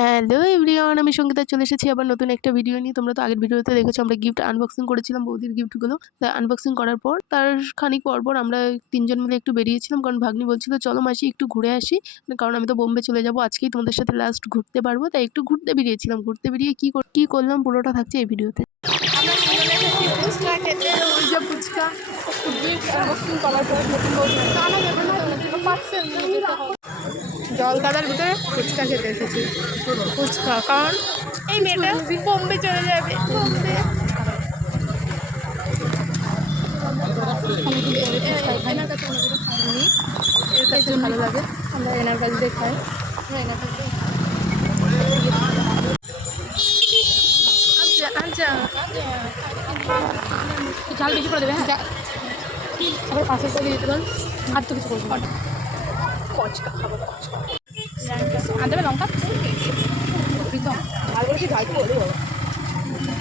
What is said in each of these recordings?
Hello everyone, আমি সঙ্গীতা চলে এসেছি আবার নতুন একটা ভিডিও নিয়ে। তোমরা তো আগের ভিডিওতে দেখেছো আমরা গিফট আনবক্সিং করেছিলাম, বৌদির গিফটগুলো। তাই আনবক্সিং করার পর তার খানিক পর আমরা তিনজন মিলে একটু বেরিয়েছিলাম, কারণ ভাগ্নি বলছিল চলো মাসি একটু ঘুরে আসি, কারণ আমি তো বোম্বে চলে যাবো আজকেই, তোমাদের সাথে লাস্ট ঘুরতে পারবো, তাই একটু ঘুরতে বেরিয়েছিলাম। ঘুরতে বেরিয়ে কী করলাম পুরোটা থাকছে এই ভিডিওতে। ফুচকা খেতে, ওই যে ফুচকা আনবক্সিং করার পর নতুন পার্সেল জলকাদার ভিতরে ফুচকা খেতে এসেছি। ফুচকা কারণ এই মেয়েটা বোম্বে চলে যাবে। বোম্বে এনার কাছে খাইনি, এর কাছে ভালো লাগে, আমরা এনার কাছ দিয়ে খাই। আমরা এনার কাছ দিয়ে ঝাল বেশি করে দেবে। হ্যাঁ, আবার পাশে করে দিতে পারেন, আর তো কিছু করবো না। ফুচকা খাবো, আনতে হবে লঙ্কা ঝাল বলেছি, ঝাল তো বলে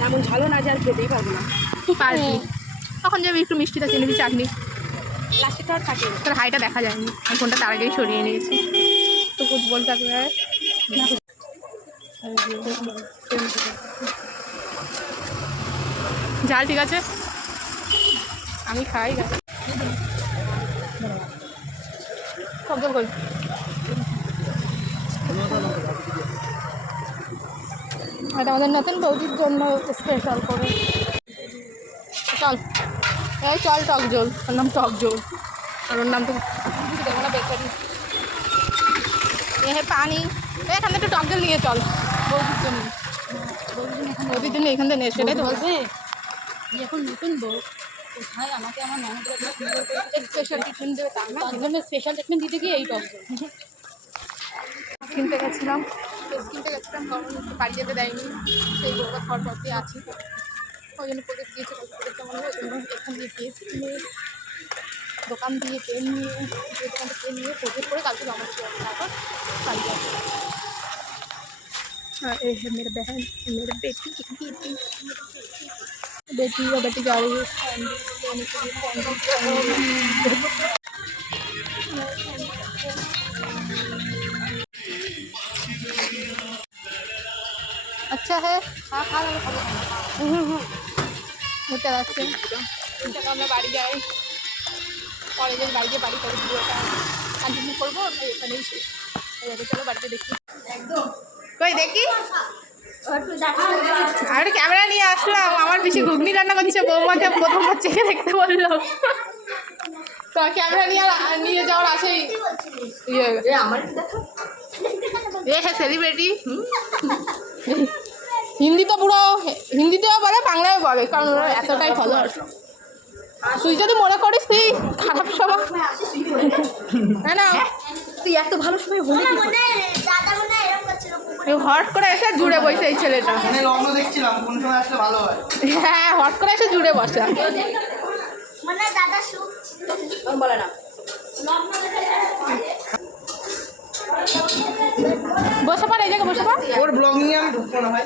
এমন ঝালও না যে আর খেতেই পারবো না। পারবি তখন যাবি একটু মিষ্টিটা চিনি দিবি, চাটনি লাস্টে তো আর থাকে, তোর হাইটা দেখা যায়নি, আমি ফোনটা তার আগেই সরিয়ে নিয়েছি। তো ফুটবল থাকবে ঝাল ঠিক আছে, আমি খাই গাছ সব জল করি। এটা আমাদের নতুন বৌদির জন্য স্পেশাল করে। চল এই চল, টক জল, ওর নাম টক জল, আর ওর নাম তো দেবো না বেকারি। এ পানি, এখান থেকে একটু টক জল নিয়ে চল বৌদির জন্য, বৌদির জন্য এখান থেকে নিয়ে, সেটাই তো বলবে। এখন নতুন বউ কোথায়, আমাকে আমার ননদরা স্পেশাল ট্রিটমেন্ট দেবে, তার না স্পেশাল ট্রিটমেন্ট দিতে গিয়ে এই টক জল কিনতে গেছিলাম। কারণ বাড়ি যেতে দেয়নি, সেই বউটা ঘর পথে আছে, ওই জন্য প্রদেশ দিয়েছে। কেমন হয় ওই জন্য এখান দিয়ে পেয়েছি, নিয়ে দোকান দিয়ে পেন নিয়ে, দোকান থেকে পেন নিয়ে প্রজেক্ট করে কালকে জমা দিতে হবে, তারপর বাড়ি যাবে। ये है मेरा बहन, मेरा बेटी बेटी और बेटी जा रही है लेने के लिए। अच्छा है, हाँ खा लो ঘুরতে যাচ্ছে। আমরা বাড়ি যাই, কলেজের বাড়িতে বাড়ি করে পুরোটা কন্টিনিউ করবো, এখানেই শেষ। চলো বাড়িতে দেখি, কই দেখি। আমি ক্যামেরা নিয়ে আসলাম, আমার বেশি ঘুগনি রান্না করছে, বৌমাকে প্রথম চেখে দেখতে বললো, তো ক্যামেরা নিয়ে যাওয়ার আছেই। হ্যাঁ সেলিব্রিটি, হিন্দি তো পুরো, হিন্দিতেও বলে বাংলায়ও বলে, কারণ ওরা এতটাই ফলোয়ার। তুই যদি মনে করিস তুই খারাপ সময়, না না তুই এত ভালো সময় হলি, হট করে এসে জুড়ে বসে এই ছেলেটা। হ্যাঁ হট করে এসে জুড়ে বসে, বলে না বসে পার, এই জায়গায় বসে পার। ওর ব্লগ নিয়ে আমি ঢুকবো না ভাই।